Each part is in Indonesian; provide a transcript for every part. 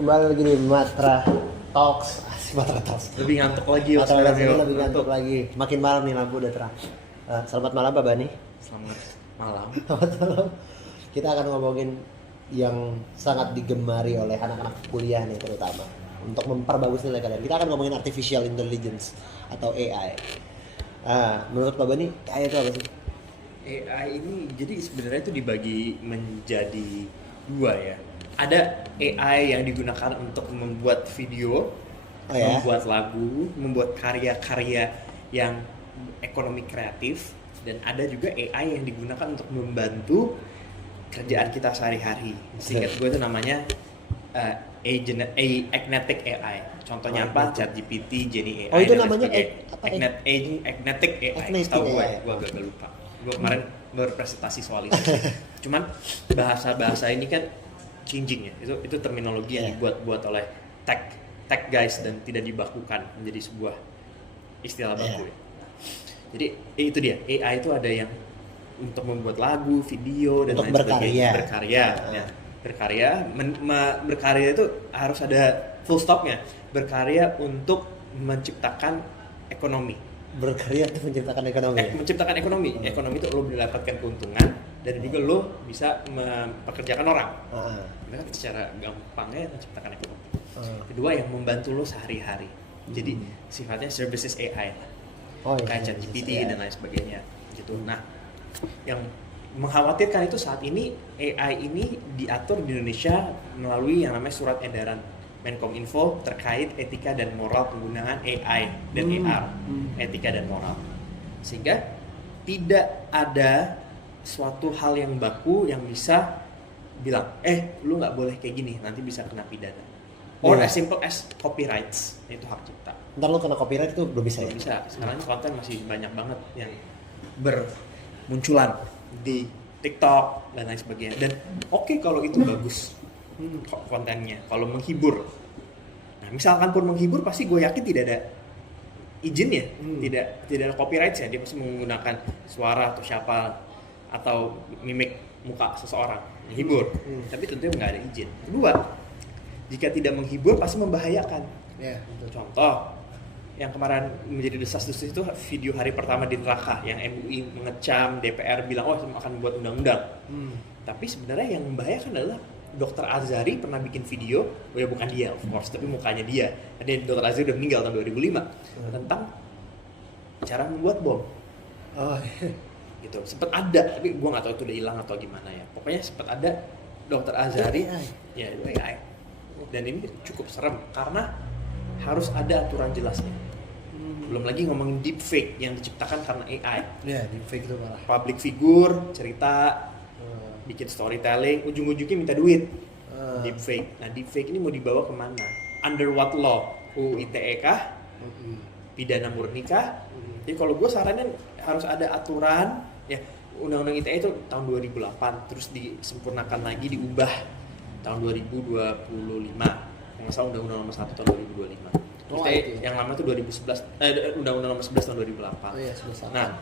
Kembali lagi di Matra Talks. Matra Talks. Lebih ngantuk lagi ya Matra Talks sekarang. lebih ngantuk lagi. Makin malam nih, lampu udah terang. Selamat malam Pak Bani. Selamat malam. Selamat malam. Kita akan ngomongin yang sangat digemari oleh anak-anak kuliah nih terutama untuk memperbagus nilai kalian. Kita akan ngomongin artificial intelligence atau AI. Menurut Pak Bani, AI itu apa sih? AI ini jadi sebenarnya itu dibagi menjadi dua ya. Ada AI yang digunakan untuk membuat video, membuat lagu, membuat karya-karya yang ekonomi kreatif, dan ada juga AI yang digunakan untuk membantu kerjaan kita sehari-hari. Singkat gue itu namanya agnetic AI. Contohnya apa? ChatGPT, Gemini AI. Oh itu namanya agnetic AI. Tahu gue agak lupa. Gue kemarin berpresentasi soal itu. Cuman bahasa ini kan changing ya. Itu terminologi yang dibuat oleh tech guys dan tidak dibakukan menjadi sebuah istilah baku ya. Jadi itu dia. AI itu ada yang untuk membuat lagu, video dan lain sebagainya. Berkarya itu harus ada full stopnya. Berkarya untuk menciptakan ekonomi. Berkarya untuk menciptakan ekonomi. Menciptakan ekonomi. Ekonomi itu lo mendapatkan keuntungan dan juga lo bisa mempekerjakan orang. Itu kan secara gampangnya menciptakan ekonomi. Kedua yang membantu lo sehari-hari. Jadi sifatnya services AI. Kayak ChatGPT dan lain sebagainya gitu. Nah, yang mengkhawatirkan itu saat ini AI ini diatur di Indonesia melalui yang namanya surat edaran Menkominfo terkait etika dan moral penggunaan AI dan AR, etika dan moral. Sehingga tidak ada suatu hal yang baku yang bisa bilang, lu nggak boleh kayak gini, nanti bisa kena pidana. Or as simple as copyrights, itu hak cipta. Ntar lu kena copyright itu belum bisa ya? Belum bisa, sekarang konten masih banyak banget yang bermunculan di TikTok dan lain sebagainya. Dan oke kalau itu bagus kontennya, kalau menghibur. Nah, misalkan pun menghibur pasti gue yakin tidak ada izinnya, tidak ada copyright ya. Dia pasti menggunakan suara atau siapa atau mimik muka seseorang menghibur. Tapi tentunya nggak ada izin. Kedua, jika tidak menghibur pasti membahayakan. Contoh yang kemarin menjadi desas-desus itu video hari pertama di neraka yang MUI mengecam, DPR bilang akan buat undang-undang. Tapi sebenarnya yang membahayakan adalah Dr. Azhari pernah bikin video, bukan dia of course, tapi mukanya dia. Tadi Dr. Azhari udah meninggal tahun 2005 tentang cara membuat bom. Gitu. Sempat ada, tapi gue nggak tahu itu udah hilang atau gimana ya. Pokoknya sempat ada Dr. Azhari, ya itu AI. Dan ini cukup serem karena harus ada aturan jelasnya. Belum lagi ngomongin deepfake yang diciptakan karena AI. Deepfake itu malah. Public figure, cerita, bikin storytelling, ujung-ujungnya minta duit. Deepfake. Nah, deepfake ini mau dibawa kemana? Under what law? UU ITE kah? Pidana murni kah? Jadi kalau gue saranin harus ada aturan, ya Undang-Undang ITE itu tahun 2008, terus disempurnakan lagi, diubah tahun 2025. Yang salah Undang-Undang nomor 1 tahun 2025. ITE yang lama itu 2011, Undang-Undang nomor 11 tahun 2008. Nah,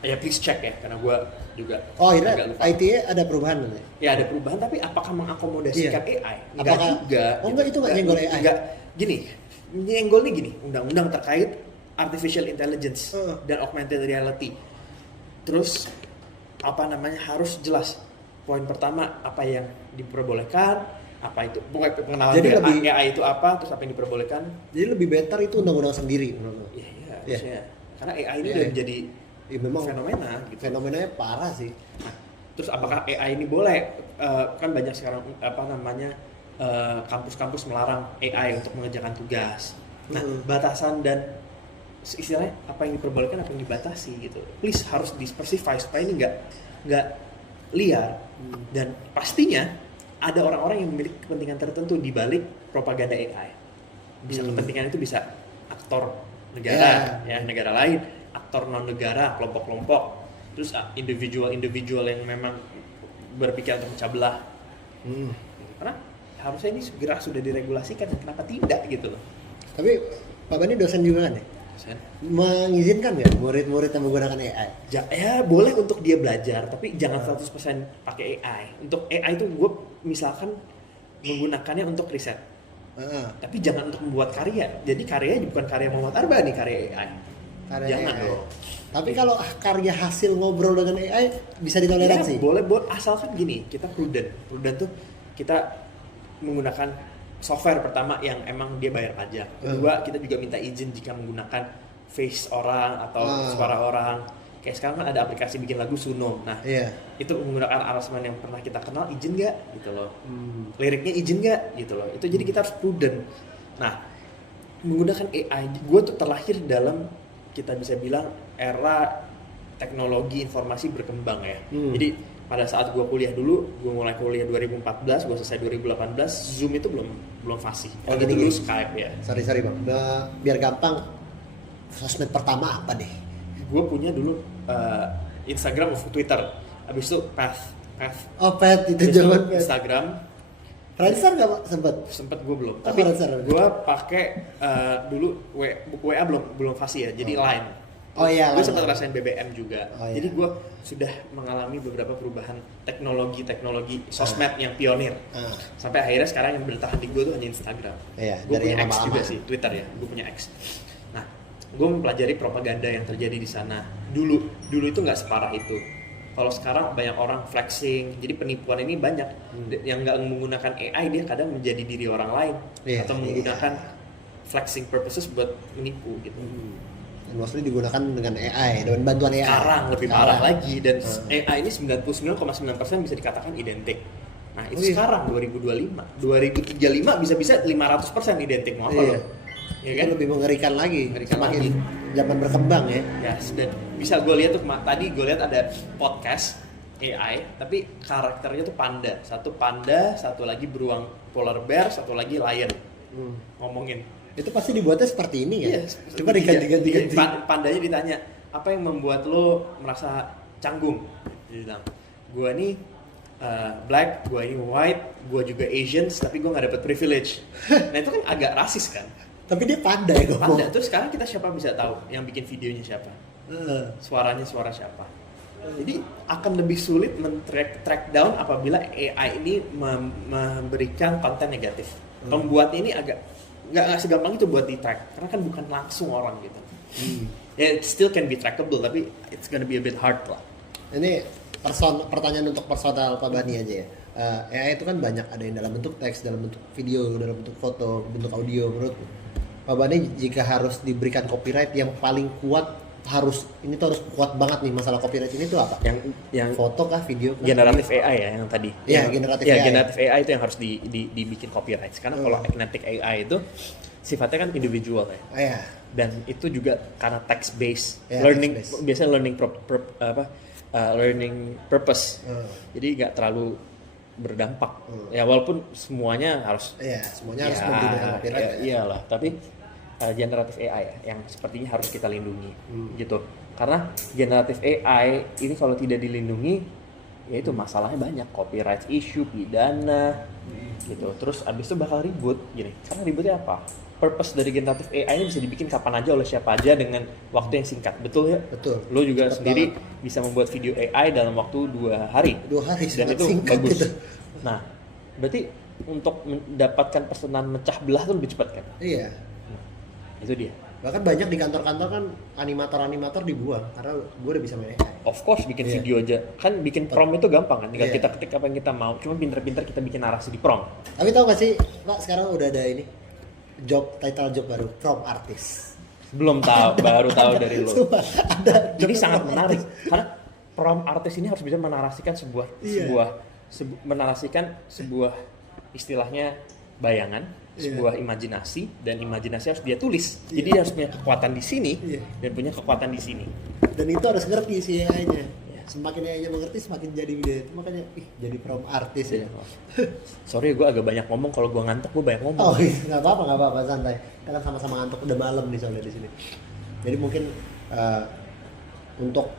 ya please check ya, karena gue juga akhirnya ITE ada perubahan nih? Ya ada perubahan, tapi apakah mengakomodasikan AI? Enggak juga. Enggak, itu nggak nyenggol AI? Enggak, gini, nyenggolnya gini, undang-undang terkait artificial intelligence dan augmented reality. Terus, harus jelas. Poin pertama, apa yang diperbolehkan, apa itu, pengenalan AI itu apa, terus apa yang diperbolehkan. Jadi lebih better itu undang-undang sendiri menurut lo? Iya. Karena AI ini udah menjadi memang fenomena gitu. Fenomenanya parah sih. Nah, terus apakah AI ini boleh? Kan banyak sekarang kampus-kampus melarang AI untuk mengerjakan tugas. Nah, batasan dan istilahnya apa yang diperbolehkan, apa yang dibatasi gitu. Please harus dispesify supaya ini nggak liar. Dan pastinya ada orang-orang yang memiliki kepentingan tertentu di balik propaganda AI. Bisa kepentingan itu bisa aktor negara, negara lain, aktor non negara, kelompok-kelompok, terus individual yang memang berpikir untuk memecah belah. Karena harusnya ini segera sudah diregulasikan, kenapa tidak gitu loh. Tapi Pak Bani dosen juga kan ya? Dosen. Mengizinkan nggak murid-murid yang menggunakan AI? Ya boleh untuk dia belajar, tapi jangan 100% pakai AI. Untuk AI itu gue misalkan menggunakannya untuk riset. Tapi jangan untuk membuat karya. Jadi karyanya bukan karya Muhammad Arba nih, karya AI. Karya Jangan AI. dong. Tapi kalau karya hasil ngobrol dengan AI bisa ditoleransi. Ya, boleh asalkan gini, kita prudent. Prudent tuh kita menggunakan software pertama yang emang dia bayar pajak. Kedua, kita juga minta izin jika menggunakan face orang atau suara orang. Kayak sekarang kan ada aplikasi bikin lagu Suno. Nah, itu menggunakan aransemen yang pernah kita kenal, izin nggak gitu loh. Liriknya izin nggak gitu loh. Itu jadi kita harus prudent. Nah, menggunakan AI, gue tuh terlahir dalam, kita bisa bilang, era teknologi informasi berkembang ya. Jadi pada saat gue kuliah dulu, gue mulai kuliah 2014, gue selesai 2018, Zoom itu belum fasih. Gini, dulu Skype ya. Sorry bang, biar gampang, sosmed pertama apa deh? Gue punya dulu Instagram atau Twitter, abis itu Path. Oh, Path itu Abis zaman Instagram. Friendster nggak sempet Gue belum. Oh, Tapi Friendster. gue pakai dulu buku WA belum fasih ya. Jadi Line. Oh iya. Gue sempat rasain BBM juga. Oh, iya. Jadi gue sudah mengalami beberapa perubahan teknologi sosmed yang pionir. Sampai akhirnya sekarang yang bertahan di gue tuh hanya Instagram. Iya, Gue dari punya yang X lama-lama. juga sih, Twitter ya. Gue punya X. Nah, gue mempelajari propaganda yang terjadi di sana. Dulu itu nggak separah itu. Kalau sekarang banyak orang flexing, jadi penipuan ini banyak. Yang nggak menggunakan AI, dia kadang menjadi diri orang lain. Atau menggunakan flexing purposes buat menipu gitu. Dan mostly digunakan dengan AI, dengan bantuan AI. Sekarang lebih parah lagi, dan AI ini 99,9% bisa dikatakan identik. Nah itu sekarang 2025, 2035 bisa-bisa 500% identik, mau apa loh? Ya kan? Itu lebih mengerikan lagi, semakin lagi. zaman berkembang ya. Ya, dan bisa gue lihat tuh, tadi gue lihat ada podcast AI, tapi karakternya tuh panda. Satu panda, satu lagi beruang polar bear, satu lagi lion. Ngomongin. Itu pasti dibuatnya seperti ini ya? Iya, Coba diganti-ganti. Pandanya ditanya, apa yang membuat lo merasa canggung? Dia bilang, gue nih black, gue ini white, gue juga Asians, tapi gue nggak dapet privilege. Nah itu kan agak rasis kan? Tapi dia panda ya ngomong. Panda. Terus sekarang kita siapa bisa tahu yang bikin videonya siapa? Suaranya suara siapa? Jadi akan lebih sulit track down apabila AI ini memberikan konten negatif. Pembuatnya ini agak nggak segampang itu buat di track, karena kan bukan langsung orang gitu. Ya, it still can be trackable, tapi it's gonna be a bit hard lah. Ini pertanyaan untuk personal Pak Bani aja ya. AI itu kan banyak, ada yang dalam bentuk teks, dalam bentuk video, dalam bentuk foto, bentuk audio. Menurut Pak Bani, jika harus diberikan copyright yang paling kuat, ini tuh harus kuat banget nih masalah copyright ini tuh apa? Yang Foto kah, video kah? generatif AI ya yang tadi. Iya, generatif AI. Generatif AI itu yang harus dibikin copyright. Karena kalau kinetic AI itu sifatnya kan individual ya. Iya. Dan itu juga karena text based Ya, learning, text based. biasanya learning purpose. Jadi nggak terlalu berdampak. Ya walaupun semuanya harus. Iya, semuanya harus menggunakan copyright. Ya, iyalah, tapi generatif AI ya, yang sepertinya harus kita lindungi gitu. Karena generatif AI ini kalau tidak dilindungi, ya itu masalahnya banyak, copyright issue, pidana gitu. Terus abis itu bakal ribut gini. Karena ributnya apa? Purpose dari generatif AI ini bisa dibikin kapan aja oleh siapa aja dengan waktu yang singkat, betul ya? Betul. Lo juga Cepat sendiri banget. bisa membuat video AI dalam waktu 2 hari. 2 hari, Dan sangat itu singkat bagus. gitu. Nah, berarti untuk mendapatkan pesanan mecah belah tuh lebih cepat kan? Iya. Itu dia. Bahkan banyak di kantor-kantor kan animator-animator dibuang karena gue udah bisa main AI. Of course bikin Iya. video aja. Kan bikin prompt itu gampang kan. Tinggal Iya. kita ketik apa yang kita mau. Cuma pinter-pinter kita bikin narasi di prompt. Tapi tau gak sih, Pak, sekarang udah ada ini title job baru, prompt artist. Belum tahu, baru tahu dari lo. Sumpah, ada Ini job sangat prompt menarik artist. karena prompt artist ini harus bisa menarasikan sebuah istilahnya bayangan, sebuah imajinasi, dan imajinasi harus dia tulis. Jadi dia harus punya kekuatan di sini dan punya kekuatan di sini. Dan itu harus ngerti si AI-nya. Semakin AI-nya mengerti, semakin jadi video itu. Makanya jadi prompt artist ya. Sorry, gue agak banyak ngomong. Kalau gue ngantuk, gue banyak ngomong. Oh iya, nggak apa-apa, santai. Kita kan sama-sama ngantuk, udah malam nih soalnya di sini. Jadi mungkin untuk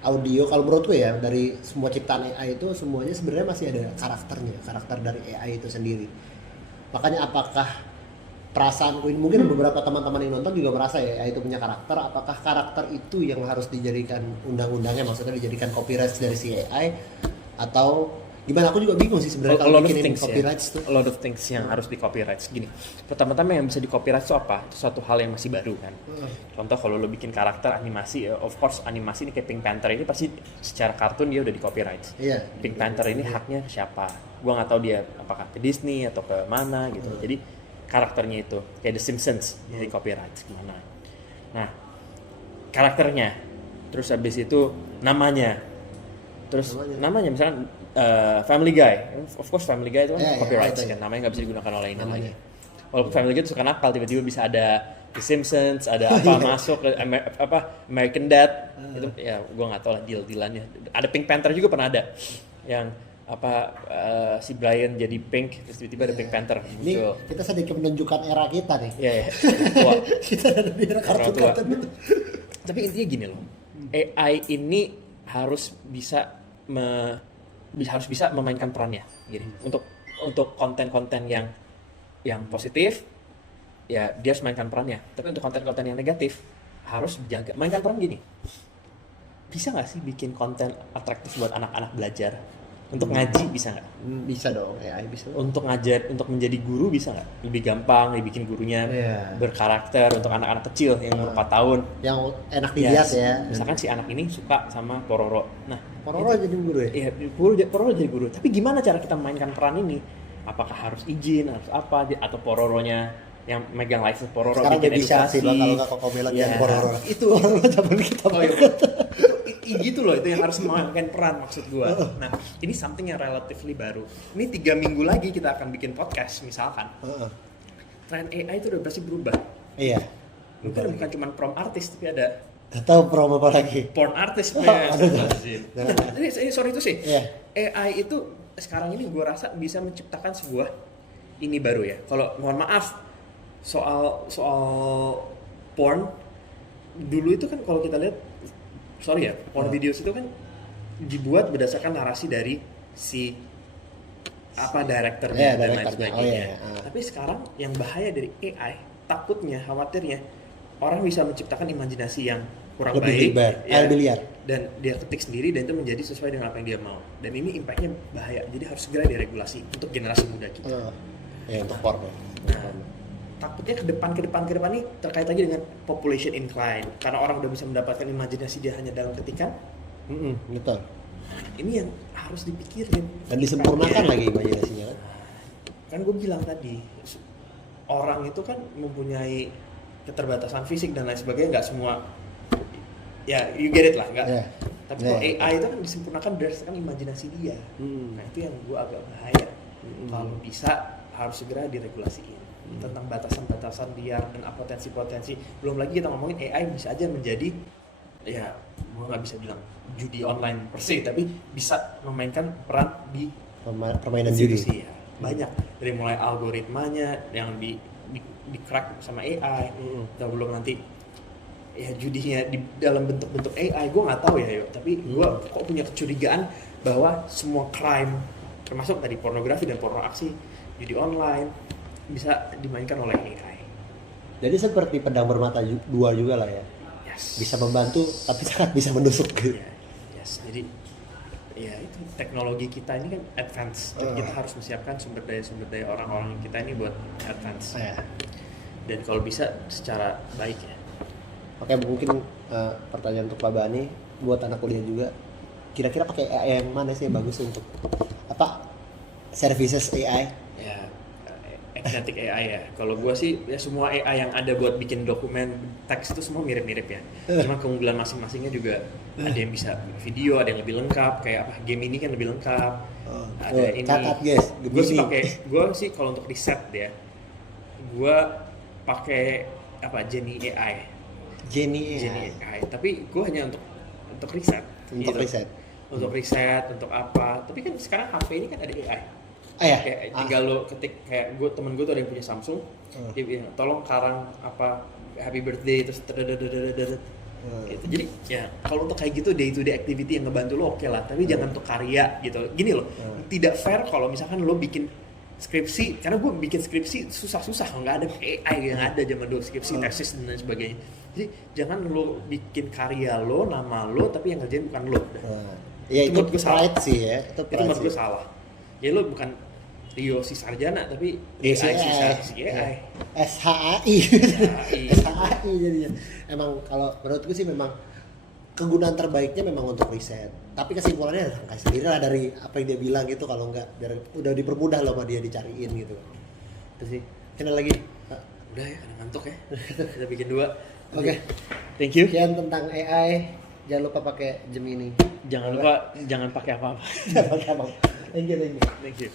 audio, kalau menurutku ya, dari semua ciptaan AI itu semuanya sebenarnya masih ada karakter dari AI itu sendiri. Makanya apakah perasaanku ini, mungkin beberapa teman-teman yang nonton juga merasa ya AI itu punya karakter, apakah karakter itu yang harus dijadikan undang-undangnya, maksudnya dijadikan copyright dari si AI, atau Gimana, aku juga bingung sih sebenarnya A kalau lot of bikin things copyright ya. tuh. A lot of things yang harus di copyright gini. Pertama-tama yang bisa di copyright itu apa? Itu suatu hal yang masih baru kan. Contoh kalau lo bikin karakter animasi, of course animasi ini kayak Pink Panther ini pasti secara kartun dia udah di copyright. Iya. Pink Panther ini haknya ke siapa? Gua nggak tahu dia apakah ke Disney atau ke mana gitu. Jadi karakternya itu kayak The Simpsons di copyright kemana. Nah, karakternya, terus habis itu namanya, terus namanya misalnya Family Guy, of course Family Guy itu kan copyright kan, namanya nggak bisa digunakan oleh ini lagi. Walaupun Family Guy itu suka nakal, tiba-tiba bisa ada The Simpsons, ada apa masuk American Dad, itu ya gue nggak tahu lah deal-dealannya. Ada Pink Panther juga pernah ada, yang si Brian jadi pink, terus tiba-tiba ada Pink Panther Ini muncul. kita sedikit menunjukkan era kita nih. Iya, tua. Kita ada di era Orang tua. kartun-kartun itu. Tapi intinya gini loh, AI ini harus bisa harus bisa memainkan perannya gini. Untuk konten-konten yang positif ya dia harus mainkan perannya. Tapi untuk konten-konten yang negatif harus jaga mainkan peran gini. Bisa nggak sih bikin konten atraktif buat anak-anak belajar? Untuk ngaji bisa nggak? Bisa dong, AI bisa. Untuk ngajar, untuk menjadi guru bisa nggak? Lebih gampang, dibikin gurunya berkarakter untuk anak-anak kecil yang umur 4 tahun. Yang enak dilihat ya. Misalkan si anak ini suka sama Pororo. Nah, Pororo jadi guru ya? iya, Pororo jadi guru. Tapi gimana cara kita memainkan peran ini? Apakah harus izin, harus apa? Atau Pororonya yang megang license Pororo Sekarang bikin udah bisa edukasi. sih bang, kalau nggak kok bilang yang Pororo. Itu Zaman kita. oh, iya. Gitu loh, itu yang harus memainkan peran maksud gua. Nah, ini something yang relatively baru. Ini 3 minggu lagi kita akan bikin podcast misalkan. Tren AI itu udah pasti berubah. Iya. Mungkin bukan cuma prom artis, tapi ada Atau promo apa lagi? porn artis. Sorry itu sih. Iya. AI itu sekarang ini gua rasa bisa menciptakan sebuah ini baru ya. Kalau mohon maaf soal porn dulu itu kan kalau kita lihat porn videos itu kan dibuat berdasarkan narasi dari si direkturnya dan lain sebagainya. Tapi sekarang yang bahaya dari AI, takutnya, khawatirnya orang bisa menciptakan imajinasi yang kurang lebih baik, lebih liar. dan dia ketik sendiri dan itu menjadi sesuai dengan apa yang dia mau. Dan ini impact-nya bahaya. Jadi harus segera diregulasi untuk generasi muda kita. Ya untuk porn. Nah, takutnya ke depan ini terkait lagi dengan population incline karena orang udah bisa mendapatkan imajinasi dia hanya dalam ketikan. Betul. Ini yang harus dipikirin Dan disempurnakan lagi imajinasinya kan. Kan gue bilang tadi orang itu kan mempunyai keterbatasan fisik dan lain sebagainya, nggak semua ya you get it lah nggak. Tapi kalau AI itu kan disempurnakan berdasarkan imajinasi dia. Nah itu yang gue agak bahaya. Kalau bisa harus segera diregulasiin tentang batasan-batasan liar dan potensi-potensi. Belum lagi kita ngomongin AI bisa aja menjadi ya gue nggak bisa bilang judi online per se, tapi bisa memainkan peran di permainan judi. Ya. Banyak dari mulai algoritmanya yang di crack sama AI, dan belum nanti ya judinya di dalam bentuk-bentuk AI. Gue nggak tahu ya, tapi gue kok punya kecurigaan bahwa semua crime termasuk tadi pornografi dan porno aksi, judi online bisa dimainkan oleh AI. Jadi seperti pedang bermata dua juga lah ya. Yes. Bisa membantu tapi sangat bisa menusuk. Yes. Jadi ya itu teknologi kita ini kan advance. Jadi kita harus menyiapkan sumber daya orang-orang kita ini buat advance. Dan kalau bisa secara baik ya. Oke, mungkin pertanyaan untuk Pak Bani buat anak kuliah juga. Kira-kira pakai AI yang mana sih yang bagus untuk services AI? Ya, agentic AI ya. Kalau gua sih ya semua AI yang ada buat bikin dokumen teks itu semua mirip-mirip ya. Cuma keunggulan masing-masingnya juga ada yang bisa video, ada yang lebih lengkap. Kayak game ini kan lebih lengkap. Ada ini. Catat guys. Gua sih kalau untuk riset ya, gua pakai Jenny AI. Jenny AI. Tapi gua hanya untuk riset. Untuk riset, untuk apa. Tapi kan sekarang HP ini kan ada AI. Kayak tinggal lo ketik, kayak temen gue tuh ada yang punya Samsung, dia bilang tolong karang happy birthday terus gitu. Jadi ya kalau untuk kayak gitu day to day activity yang ngebantu lo oke lah, tapi jangan untuk karya gitu. Gini loh, tidak fair kalau misalkan lo bikin skripsi, karena gue bikin skripsi susah-susah, nggak ada AI yang ada zaman dulu, skripsi, tesis dan lain sebagainya. Jadi jangan lo bikin karya lo, nama lo, tapi yang ngerjain bukan lo. Ya itu pride sih ya. Itu menurut gue salah. ya lo bukan Rio si sarjana tapi Iya, AI si AI. AI. SHAI. SHAI. SHAI jadinya. Emang kalau menurutku sih memang kegunaan terbaiknya memang untuk riset. Tapi kesimpulannya angka sendiri lah dari apa yang dia bilang gitu, kalau enggak biar udah dipermudah loh sama dia dicariin gitu. Itu sih. Kenal lagi. Udah ya, karena ngantuk ya. Kita bikin 2. Oke. Thank you. Sekian tentang AI. Jangan lupa pakai Gemini. Jangan lupa jangan pakai apa-apa. Jangan pakai apa. Thank you. Thank you.